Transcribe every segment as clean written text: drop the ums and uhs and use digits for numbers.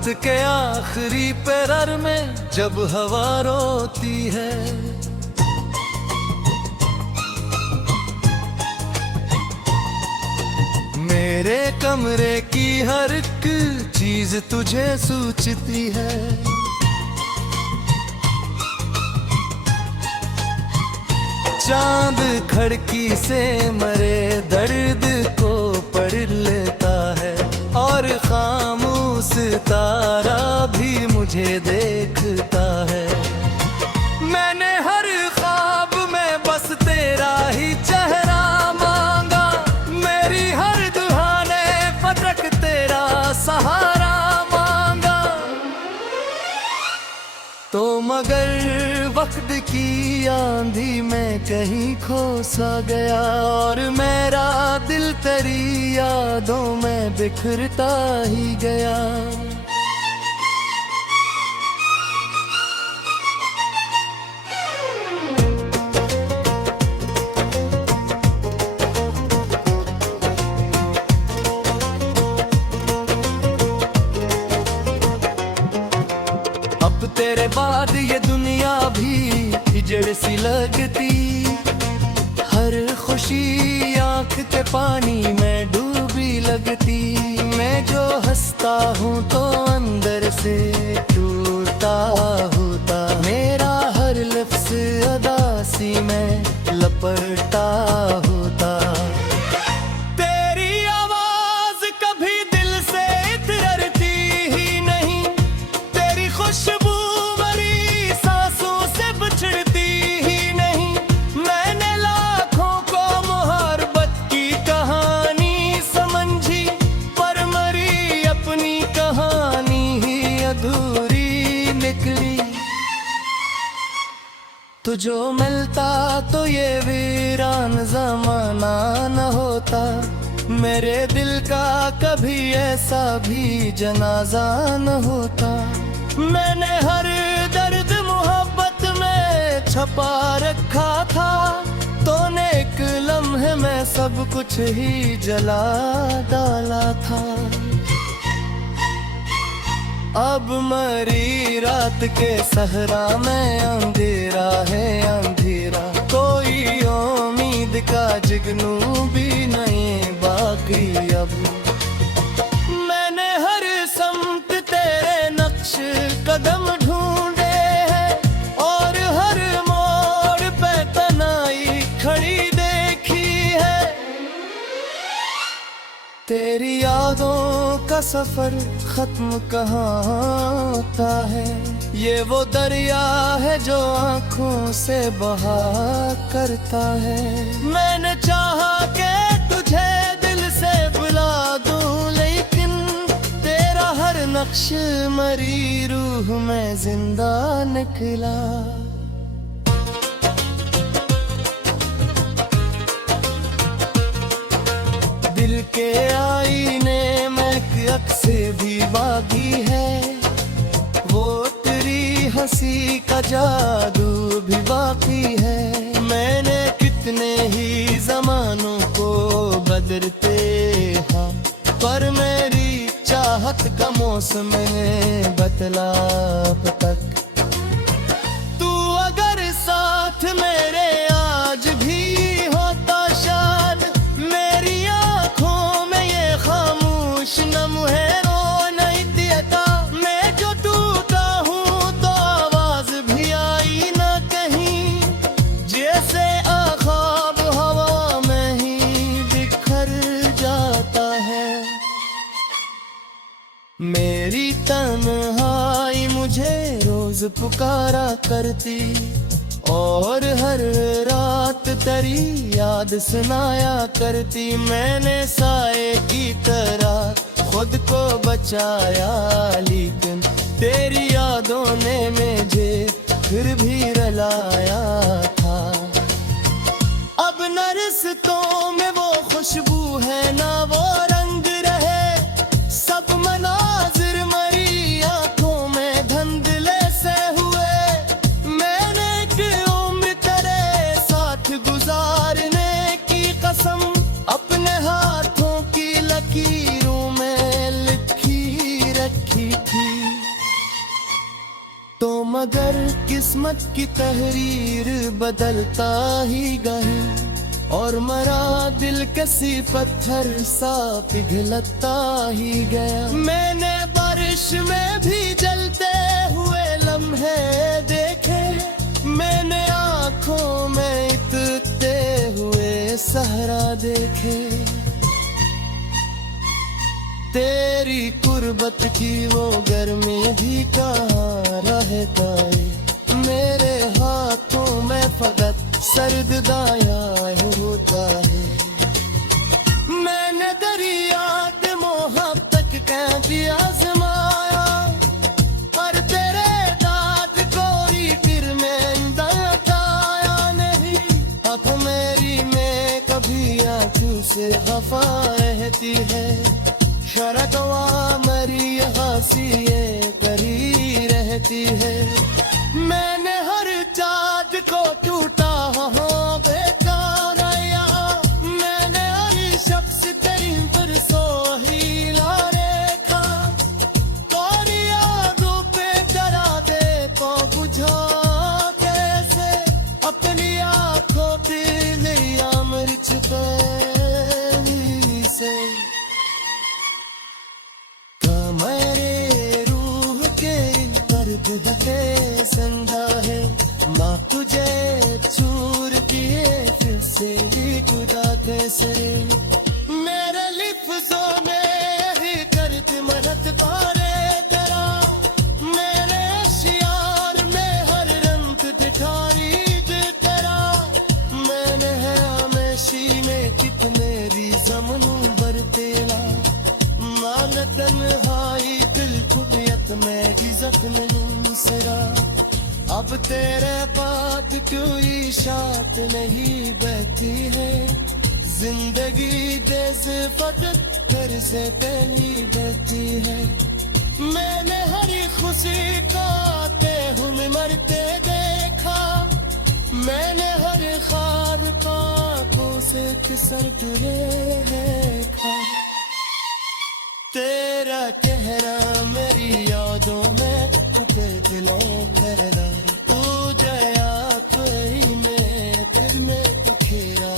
रात के आखिरी पहर में जब हवा रोती है, मेरे कमरे की हर एक चीज तुझे सूझती है। चांद खिड़की से मरे दर्द को पढ़ लेता है, और खामोश तारा भी मुझे देखता है। मैंने हर ख्वाब में बस तेरा ही चेहरा मांगा, मेरी हर दुहाने फटक तेरा सहारा मांगा। तो मगर वक्त की आंधी में कहीं खो सा गया, और मेरा दिल तेरी यादों में बिखरता ही गया। अब तेरे बाद ये दुनिया भी हिजड़ सी लगती, हर खुशी आंख के पानी में डूबी लगती। मैं जो हंसता हूँ तो अंदर से टूटा होता, मेरा हर लफ्ज़ अदासी में लपटा होता। तेरी आवाज कभी दिल से इतरती ही नहीं, तेरी खुशबू मेरी सांसों से बिछड़ती ही नहीं। मैंने लाखों को मोहब्बत की कहानी समझी, पर मरी अपनी कहानी ही अधूरी निकली। तो जो मिलता तो ये वीरान जमाना न होता, मेरे दिल का कभी ऐसा भी जनाजा न होता। मैंने हर दर्द मोहब्बत में छपा रखा था, तूने एक लम्हे में सब कुछ ही जला डाला था। अब मरी रात के सहरा में अंधेरा है अंधेरा, कोई उम्मीद का जुगनू भी नहीं बाकी अब। मैंने हर समत तेरे नक्श कदम ढूंढे हैं, और हर मोड़ पे तनाई खड़ी देखी है। तेरी यादों का सफर खत्म कहाँ होता है, ये वो दरिया है जो आंखों से बहा करता है। मैंने चाहा कि तुझे दिल से बुला दूं, लेकिन तेरा हर नक्श मरी रूह में जिंदा निकला। दिल के आईने में अक्स भी बागी है, वो तेरी हंसी का जादू भी बाकी है। मैंने कितने ही जमानों को बदलते हाँ, पर मेरी चाहत का मौसम है बदला अब तक। तू अगर साथ मेरे आज भी होता शान, मेरी आंखों में ये खामोश लम्हे रो नहीं देता। मैं जो टूटा हूँ तो आवाज भी आई ना कहीं, जैसे ख्वाब हवा में ही बिखर जाता है। मेरी तन्हाई मुझे रोज पुकारा करती, और हर रात तेरी याद सुनाया करती। मैंने साए की तरह खुद को बचाया, लेकिन तेरी यादों ने मुझे फिर भी रुलाया था। अब न रिश्तों में वो खुशबू है ना वो रंग रहे, सब मनाजिर मरी आंखों में धुंधले से हुए। मैंने एक उम्र तेरे साथ गुजारने की कसम अपने हाथों की लकीरों में लिखी रखी थी। मगर किस्मत की तहरीर बदलता ही गई, और मरा दिल किसी पत्थर सा पिघलता ही गया। मैंने बारिश में भी जलते हुए लम्हे देखे, मैंने आँखों में इतते हुए सहरा देखे। तेरी कुर्बत की वो गर्मी भी कहाँ रहता है, मेरे हाथों में फकत सर्द दाया होता है। मैंने दरिया के मोहब्बत कैदी आजमाया, पर तेरे दाद कोरी फिर में दया नहीं। अब मेरी में कभी आंखों से खफा रहती है, शरकवा मरी हंसिए करी रहती है। मैंने हर चाँद को टूटा हाँ बेकार यहाँ, मैंने हर शख्स तेरी पर सोहिला रेखा। तोरी यादों पे डरा दे तो बुझा कैसे, अपनी आँखों पे लिया मिर्च से। मेरे रूह के दर्द के संधा है, माँ तुझे चूर किए फिर से खुदा कैसे। मेरे लिफ्ज़ों में ही दर्द मरत पारे तेरा, मेरे शियार में हर रंग दिखारी तेरा। मैंने है हमेशी में कितने भी ज़मनू बरतेला, मान तन्हाई दिल खुदियत में इज़्ज़त में सरा। अब तेरे बात कोई शात नहीं बहती है, जिंदगी जैसे फकत फिर से पहली बहती है। मैंने हरी खुशी को आते हुए मरते देखा, मैंने हर ख्वाब को आंखों से किसरते देखा। तेरा चेहरा मेरी यादों में छुपे दिलों में, तू जया कोई में फिर में बिखेरा।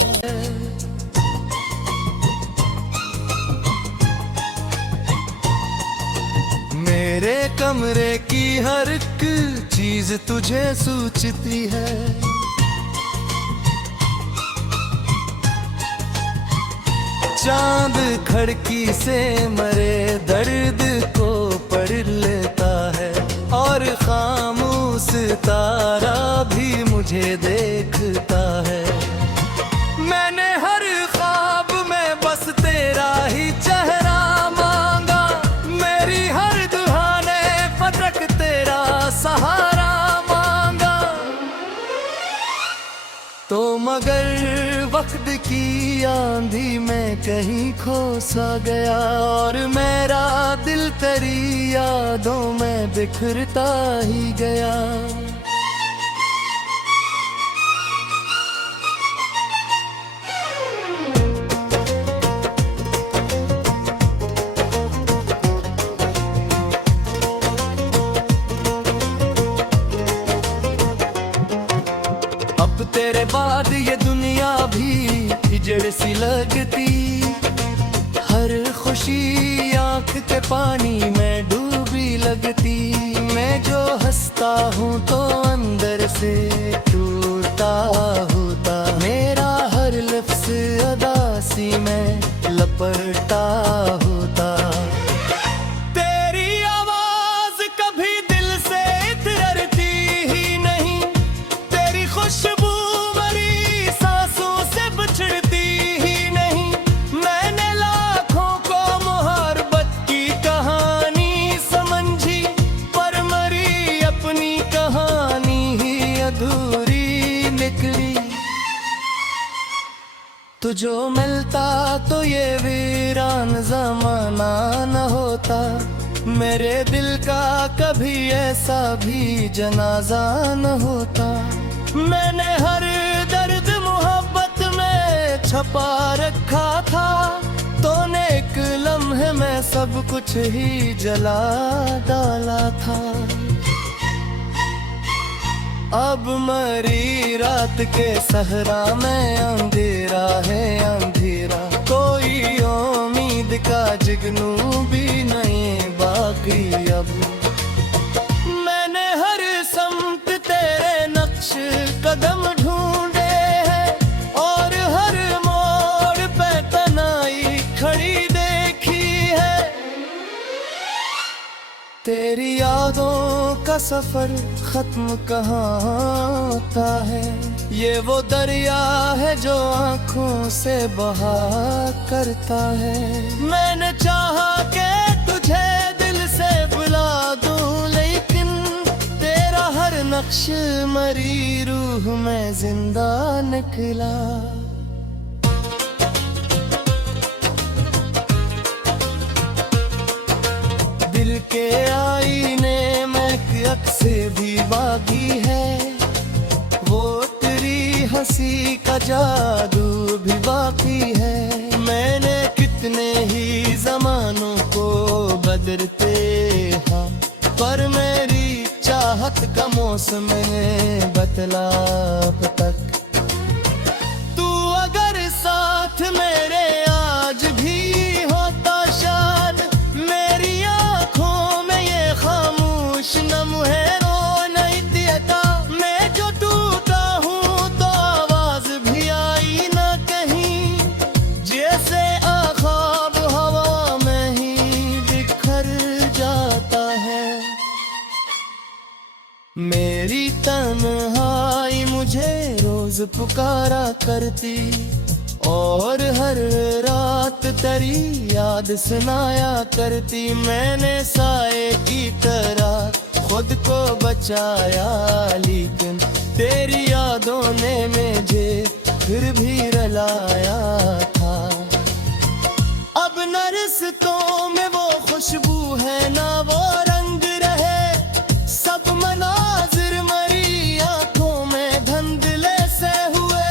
मेरे कमरे की हर एक चीज तुझे सूझती है, चांद खिड़की से मरे दर्द को पढ़ लेता है, और खामोश तारा भी मुझे देखता है। मैंने हर ख्वाब में बस तेरा ही चेहरा मांगा, मेरी हर दुहाने फतक तेरा सहारा मांगा। तो मगर वक्त की आंधी में कहीं खो सा गया, और मेरा दिल तेरी यादों में बिखरता ही गया। अब तेरे बाद ये दुनिया भी हिजड़ सी लगती, हर खुशी आंख के पानी में डूबी लगती। मैं जो हंसता हूँ तो अंदर से टूटा होता, मेरा हर लफ्ज़ अदासी में लपटा होता। तेरी आवाज कभी दिल से इतरती ही नहीं, तेरी खुशबू तो जो मिलता तो ये वीरान ज़माना न होता, मेरे दिल का कभी ऐसा भी जनाजा न होता। मैंने हर दर्द मोहब्बत में छपा रखा था, तूने एक लम्हे में सब कुछ ही जला डाला था। मरी रात के सहरा में अंधेरा है अंधेरा, कोई उम्मीद का जुगनू भी नहीं बाकी अब। मैंने हर समत तेरे नक्श कदम ढूंढे हैं और हर मोड़ पे तनाई खड़ी देखी है। तेरी यादों का सफर खत्म कहाँ होता है, ये वो दरिया है जो आंखों से बहा करता है। मैंने चाहा कि तुझे दिल से बुला दूं, लेकिन तेरा हर नक्श मरी रूह में जिंदा निकला। दिल के आईने में से भी बागी है, वो तेरी हंसी का जादू भी बाकी है। मैंने कितने ही जमानों को बदलते हाँ, पर मेरी चाहत का मौसम में बतला अब तक। तू अगर साथ मेरे आज भी होता शायद, मेरी आंखों में ये खामोश नम है रो नहीं देता। मैं जो टूटा हूँ तो आवाज भी आई ना कहीं, जैसे ख्वाब हवा में ही बिखर जाता है। मेरी तन्हाई मुझे रोज पुकारा करती और हर रात तेरी याद सुनाया करती। मैंने साए की तरह खुद को बचाया, लेकिन तेरी यादों ने मुझे फिर भी रुलाया था। अब न रिश्तों में वो खुशबू है ना वो रंग रहे, सब मनाजिर मरी आंखों में धंधले से हुए।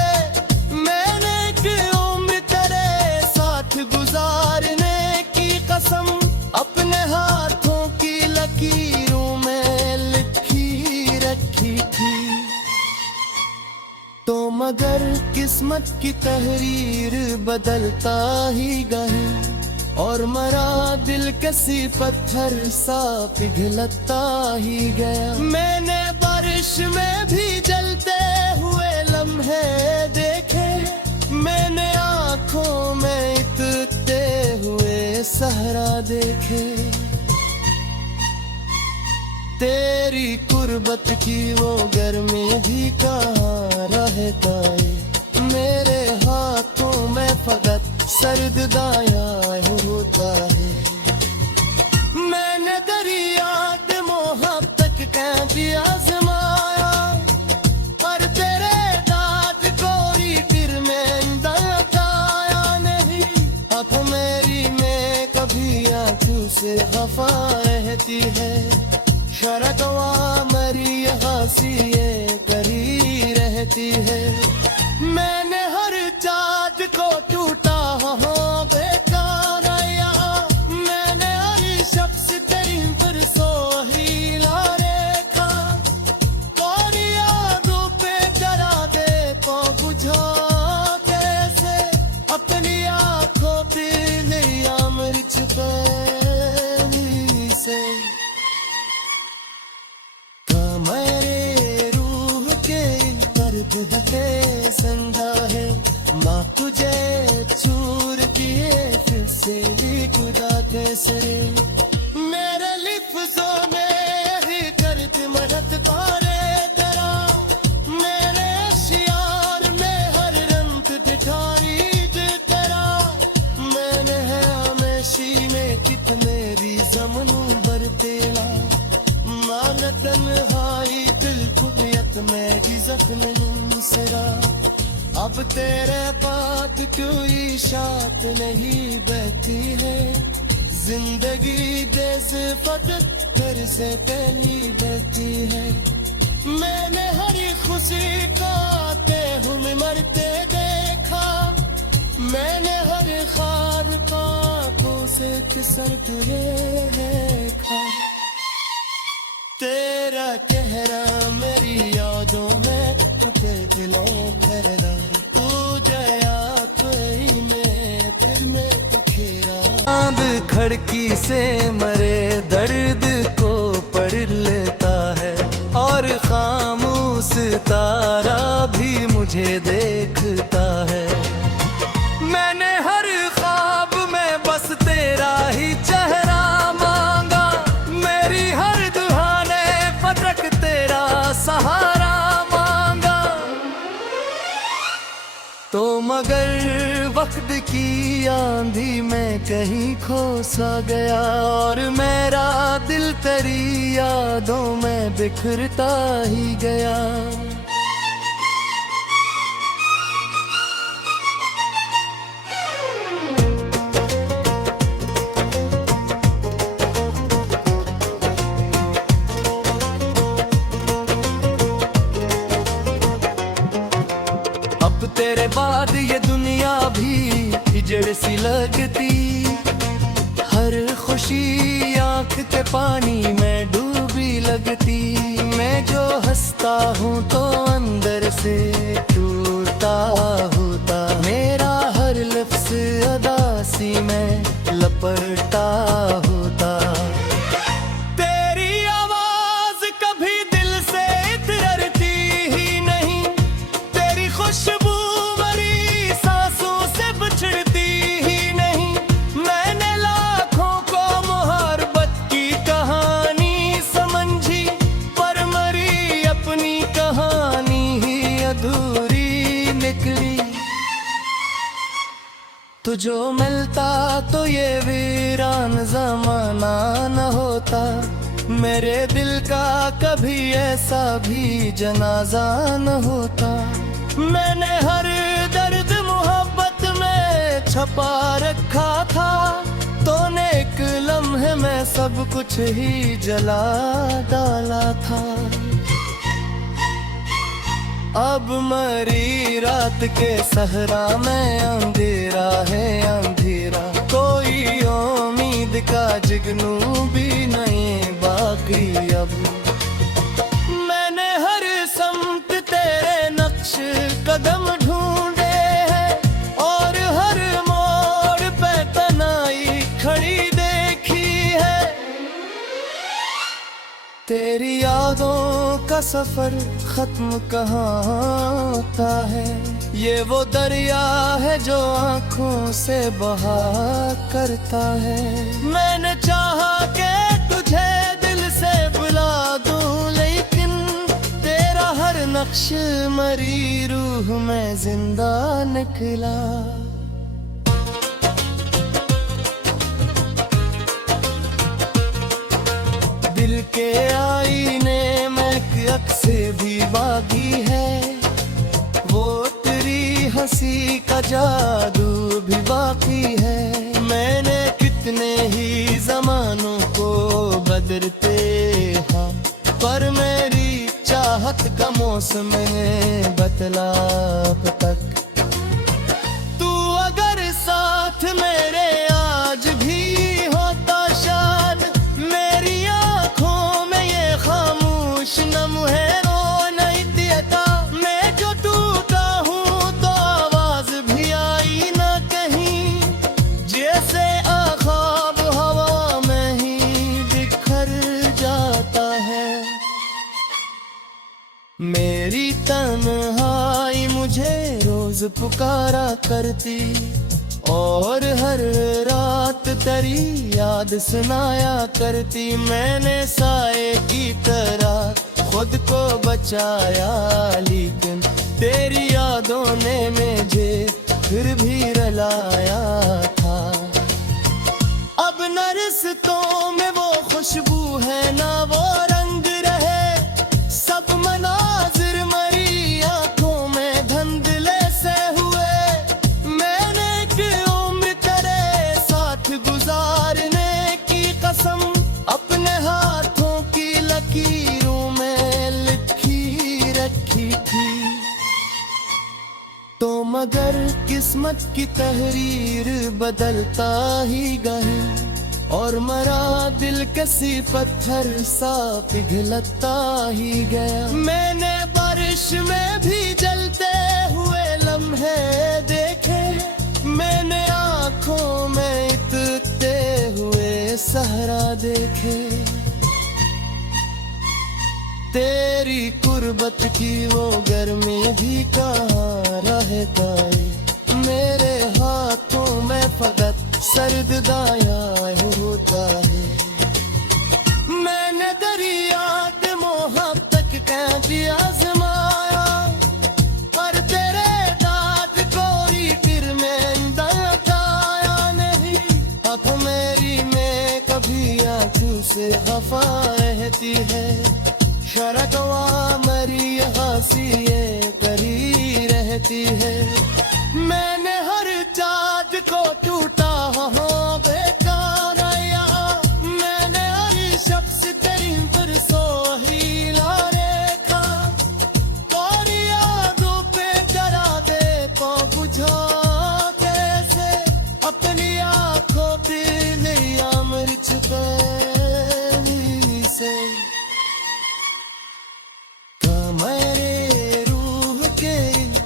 मैंने एक उम्र तेरे साथ गुजारने की कसम अपने हाथों की लकीरों में लिखी रखी थी। तो मगर किस्मत की तहरीर बदलता ही गई और मरा दिल किसी पत्थर सा पिघलता ही गया। मैंने बारिश में भी जलते हुए लम्हे देखे, मैंने आंखों में इतते हुए सहरा देखे। तेरी कुर्बत की वो गर्मी भी कहाँ रहता है, मेरे हाथों में फकत सर्द दाया होता है। मैंने दरिया के मोहब्बत कैदी आजमाया, पर तेरे दाद कोई फिर में दया नहीं। अब मेरी में कभी आंखों से खफा रहती है, शरकवा मरी हंसी करी रहती है। मैंने हर चाँद को टूटा हाँ बेकार यहाँ, मैंने हर शख्स तेरी फिर सो ही ला रेखा। और यादों पे डरा दे तो बुझा कैसे, अपनी आंखों पे लिया मिर्च पैनी से। मेरे रूह के दर्द है संधा है, माँ तुझे चूर किए फिर से भी खुदा कैसे। मेरे लिफ्ज़ों में ही दर्द मदद पारे तेरा, मेरे शियार में हर रंग दिखारी तेरा। मैंने है हमेशी में कितने भी ज़मनू बरतेला, तन्हाई दिल खुबियत में इज़्ज़त नहीं सिरा। अब तेरे पास कोई शात नहीं बहती है, जिंदगी जैसे फकत फिर से तेरी बहती है। मैंने हर खुशी को आते हुए मरते देखा, मैंने हर ख्वाब को आंखों से किसर देखा। तेरा चेहरा मेरी यादों में दिलों ठहरा तू जया कोई में फिर मैं तो खेरा चांद खड़की से मरे दर्द को पढ़ लेता है और खामोश तारा भी मुझे देखता है। मैंने हर ख्वाब में बस तेरा ही चेहरा मांगा, मेरी हर दुहाने फटक तेरा सहारा मांगा। तो मगर वक्त की आंधी में कहीं खो सा गया और मेरा दिल तेरी यादों में बिखरता ही गया। अब तेरे बाद ये दुनिया भी हिजड़ सी लगती, हर खुशी आंख के पानी में डूबी लगती। मैं जो हंसता हूँ तो अंदर से टूटा होता, मेरा हर लफ्ज़ अदासी में लपटा होता। तेरी आवाज कभी दिल से इतरती ही नहीं, तेरी खुशबू मेरी सांसों से बिछड़ती ही नहीं। मैंने लाखों को मोहब्बत की कहानी समझी, पर मरी अपनी कहानी ही अधूरी निकली। तो जो मिलता तो ये वीरान जमाना न होता, मेरे दिल का कभी ऐसा भी जनाजा न होता। मैंने हर दर्द मोहब्बत में छपा रखा था, तूने एक लम्हे में सब कुछ ही जला डाला था। अब मरी रात के सहरा में अंधेरा है अंधेरा, कोई उम्मीद का जुगनू भी नहीं बाकी अब। मैंने हर समत तेरे नक्श कदम ढूंढे हैं और हर मोड़ पे तनाई खड़ी देखी है। तेरी यादों का सफर खत्म कहाँ होता है, ये वो दरिया है जो आंखों से बहा करता है। मैंने चाहा कि तुझे दिल से बुला दूं, लेकिन तेरा हर नक्श मरी रूह में जिंदा निकला। दिल के आईने में एक अक्स भी बाकी है, वो तेरी हंसी का जादू भी बाकी है। मैंने कितने ही जमानों को बदलते हाँ, पर मेरी चाहत का मौसम बतला अब तक। तू अगर साथ मेरे आज भी होता शान, मेरी आंखों में ये खामोश नम है रो नहीं देता। मैं जो टूटा हूँ तो आवाज भी आई ना कहीं, जैसे ख्वाब हवा में ही बिखर जाता है। मेरी तन्हाई मुझे रोज पुकारा करती और हर रात तेरी याद सुनाया करती। मैंने साए की तरह खुद को बचाया, लेकिन तेरी यादों ने मुझे फिर भी रुलाया था। अब न रिश्तों में वो खुशबू है ना वो रंग रहे, सब मनाजिर मरी आंखों में धंधले से हुए। मैंने एक उम्र तेरे साथ गुजारने की कसम अपने हाथों की लकीरों में लिखी रखी थी। तो मगर किस्मत की तहरीर बदलता ही गई और मरा दिल किसी पत्थर सा पिघलता ही गया। मैंने बारिश बारिश में भी जलते हुए लम्हे देखे, मैंने आंखों में इतते हुए सहरा देखे। तेरी कुर्बत की वो गर्मी भी कहाँ रहता है, मेरे हाथों में फकत सर्द दाया होता है। मैंने दरिया के मोहब्बत कैंची आजमाया, पर तेरे दाद कोरी फिर में दया नहीं। अब मेरी में कभी आंसू से खफा रहती है, शरकवा मरी हंसी ये करी रहती है। मैंने हर चाँद को टूटा हाँ बेकार आया, मैंने हर शख्स तेरी बरसों ही ला रेखा। तोरी यादों पे करा दे तो बुझा कैसे, अपनी आँखों पे लिया मिर्च पैनी से। मेरे रूह के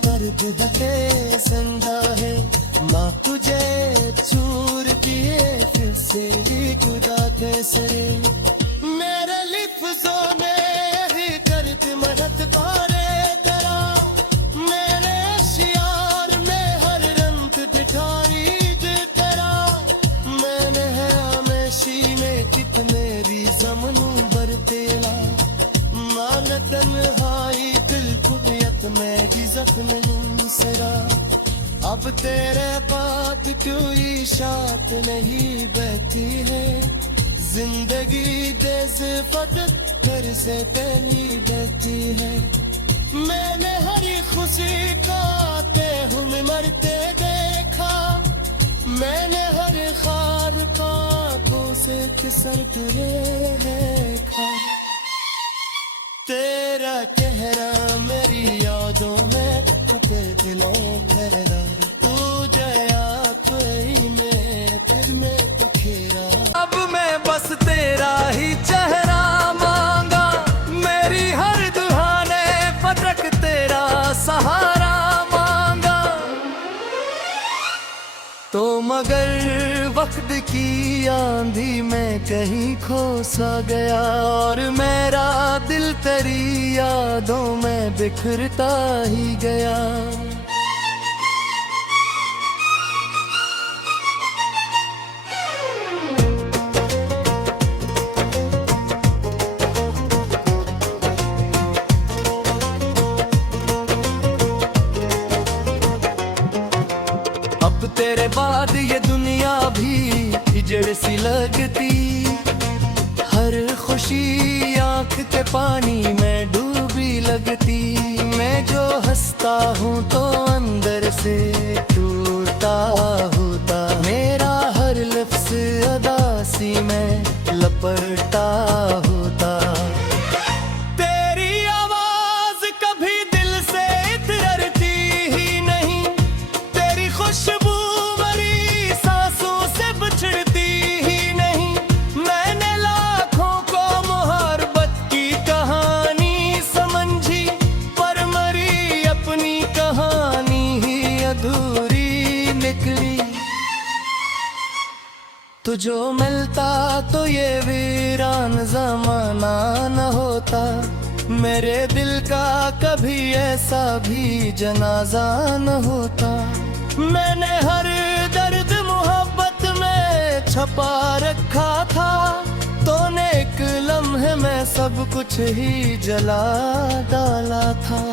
दर्द दे संधा है, माँ तुझे चूर दिए फिर से खुदा कैसे। मेरे लिफ्ज़ों में ही दर्द मदद पारे करा, मेरे शियार में हर रंग दिखारी करा। मैंने है हमेशी में कित मेरी जमनू बरतेला, मान तन्हाई दिल खुदियत में गिज़त नहीं सरा। अब तेरे बात क्यों इशात नहीं बहती है, जिंदगी जैसे फतक घर से तेरी बहती है। मैंने हरी खुशी का आते हुए मरते देखा, मैंने हर ख्वाब का आंखों से किसरते देखा। तेरा चेहरा मेरी यादों में छुपे दिलों ठहरा, तू जया कोई में फिर में बिखेरा। अब मैं बस तेरा ही चेहरा मांगा, मेरी हर दुहाने फतक तेरा सहारा मांगा। तो मगर वक्त की आंधी में कहीं खो सा गया, और मेरा दिल तेरी यादों में बिखरता ही गया। अब तेरे बाद ये दुनिया भी हिजड़ सी लगती, हर खुशी आंख के पानी में डूबी लगती। मैं जो हंसता हूँ तो अंदर से टूटा होता, मेरा हर लफ्ज़ अदासी में लपटा होता। तेरी आवाज़ कभी दिल से इतरती ही नहीं, तेरी खुशबू तो जो मिलता तो ये वीरान ज़माना न होता, मेरे दिल का कभी ऐसा भी जनाजा न होता। मैंने हर दर्द मोहब्बत में छपा रखा था, तूने एक लम्हे में सब कुछ ही जला डाला था।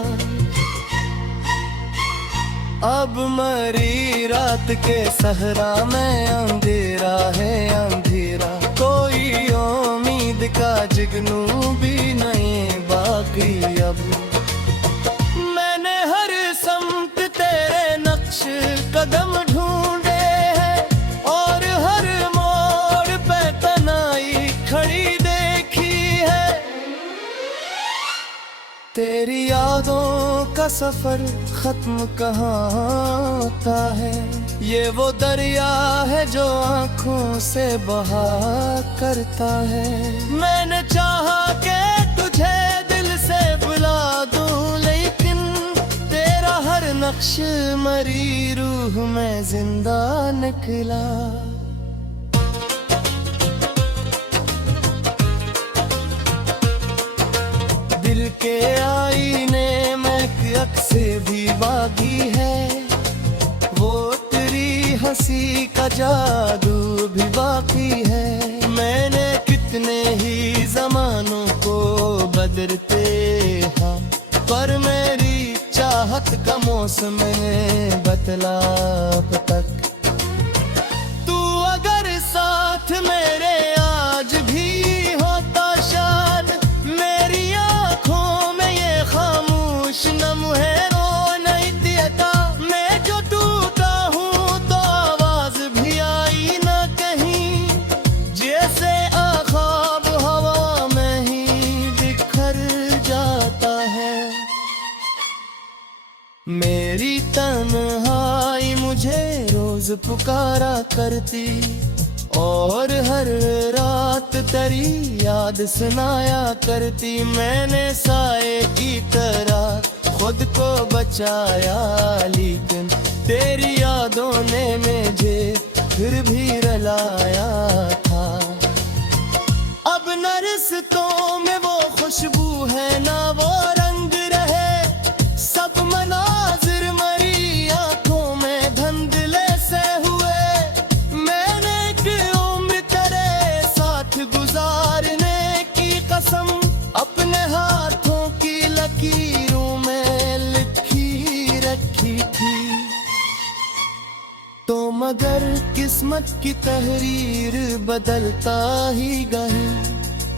अब मरी रात के सहरा में अंधेरा है अंधेरा, कोई उम्मीद का जुगनू भी नहीं बाकी अब। मैंने हर समत तेरे नक्श कदम ढूंढे हैं, और हर मोड़ पे तनाई खड़ी देखी है। तेरी यादों का सफर खत्म कहाँ होता है, ये वो दरिया है जो आंखों से बहा करता है। मैंने चाहा कि तुझे दिल से बुला दूं, लेकिन नक्श मरी रूह में जिंदा निकला। दिल के आईने में एक अक्स भी बागी है, वो तेरी हंसी का जादू भी बाकी है। मैंने कितने ही जमानों को बदलते हाँ, पर मेरी चाहत का मौसम में बतला अब तक। तू अगर साथ मेरे आज भी होता शायद, मेरी आंखों में ये खामोश नम है रो नहीं देता। मैं जो टूटा हूँ तो आवाज भी आई ना कहीं, जैसे ख्वाब हवा में ही बिखर जाता है। मेरी तन्हाई मुझे रोज पुकारा करती, और हर रात तेरी याद सुनाया करती। मैंने साए की तरह खुद को बचाया, लेकिन तेरी यादों ने मुझे फिर भी रुलाया था। अब न रिश्तों में वो खुशबू है ना वो रंग रहे, सब मनाजिर मरी आंखों में धुंधले से हुए। मैंने एक उम्र तेरे साथ गुजारने की कसम अपने हाथों की लकीरों में लिखी रखी थी। तो मगर किस्मत की तहरीर बदलता ही गई,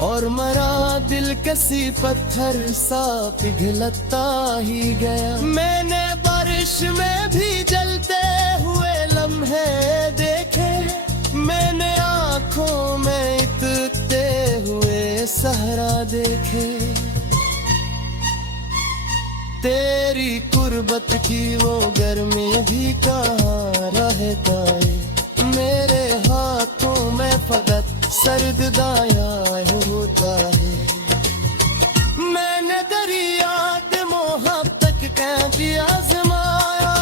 और मरा दिल किसी पत्थर सा पिघलता ही गया। मैंने बारिश में भी जलते हुए लम्हे देखे, मैंने आंखों में इतते हुए सहरा देखे। तेरी कुर्बत की वो गर्मी भी कहाँ रहता है, मेरे हाथों में फकत सर्द दाया होता है। मैंने दरिया के मोहब्बत कैदी आजमाया,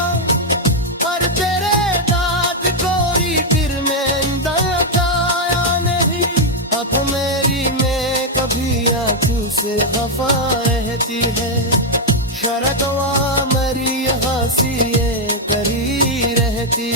और तेरे दाद कोई फिर में दया नहीं। अब मेरी में कभी आंखों से खफा रहती है, शरकवा मरी हंसी करी रहती।